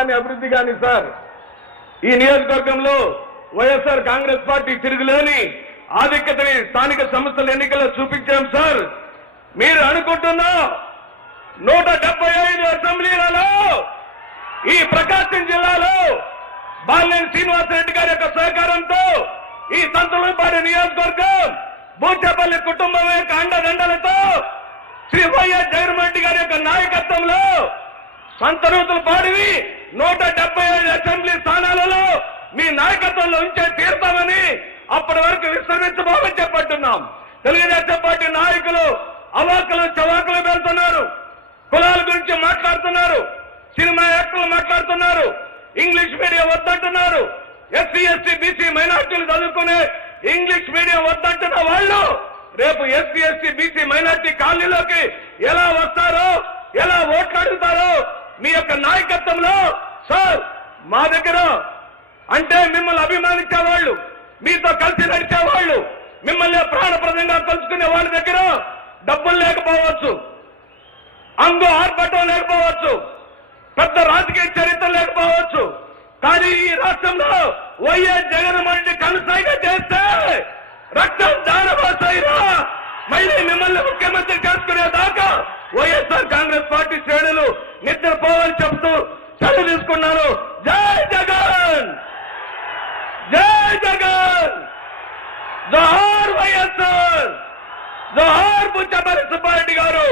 కానీ అభివృద్ధి కానీ సార్ ఈ నియోజకవర్గంలో వైఎస్ఆర్ కాంగ్రెస్ పార్టీ తిరుగులేని ఆధిక్యతని స్థానిక సంస్థల ఎన్నికల్లో చూపించాం సార్. మీరు అనుకుంటున్న 175 అసెంబ్లీలలో ఈ ప్రకాశం జిల్లాలో బాలినేని శ్రీనివాసరెడ్డి గారి యొక్క సహకారంతో ఈ సంతలూరుపాడు నియోజకవర్గం బూచేపల్లి కుటుంబం యొక్క అండదండలతో శ్రీ వైఎస్ జగన్మోహన్ రెడ్డి గారి యొక్క నాయకత్వంలో సంతనూతలపాడివి 175 అసెంబ్లీ స్థానాలలో మీ నాయకత్వంలో ఉంచే తీర్థమని అప్పటి వరకు విస్తరించబోమని చెప్పంటున్నాం. తెలుగుదేశం పార్టీ నాయకులు అవాకులు చవాకులు వెళ్తున్నారు, కులాల గురించి మాట్లాడుతున్నారు, సినిమా యాక్టర్లు మాట్లాడుతున్నారు, ఇంగ్లీష్ మీడియం వద్దంటున్నారు, ఎస్సీ ఎస్టీ బీసీ మైనార్టీలు చదువుకునే ఇంగ్లీష్ మీడియం వద్దంటున్న వాళ్ళు రేపు ఎస్సీ ఎస్టీ బీసీ మైనార్టీ కాలనీలోకి ఎలా వస్తారో, ఎలా ఓట్లు అడుగుతారో మీ యొక్క నాయకత్వంలో సార్ మా దగ్గర అంటే మిమ్మల్ని అభిమానించేవాళ్ళు, మీతో కలిసి నడిచేవాళ్ళు, మిమ్మల్ని ప్రాణప్రదంగా కలుసుకునే వాళ్ళ దగ్గర డబ్బులు లేకపోవచ్చు, అంగు ఆర్భటం లేకపోవచ్చు, పెద్ద రాజకీయ చరిత్ర లేకపోవచ్చు, కానీ ఈ రాష్ట్రంలో వైఎస్ జగన్మోహన్ రెడ్డి కనుసాయిగా చేస్తే రక్తం దారపోసైనా మళ్ళీ మిమ్మల్ని ముఖ్యమంత్రి చేసుకునేదాకా వైఎస్ఆర్ కాంగ్రెస్ పార్టీ శ్రేణులు నిద్రపోవాలని చెబుతూ చర్య తీసుకున్నారు. జై జగన్, జై జగన్, జోహార్ వైఎస్ఆర్, జోహార్ బుచ్చపల్లి సుబ్బారెడ్డి గారు.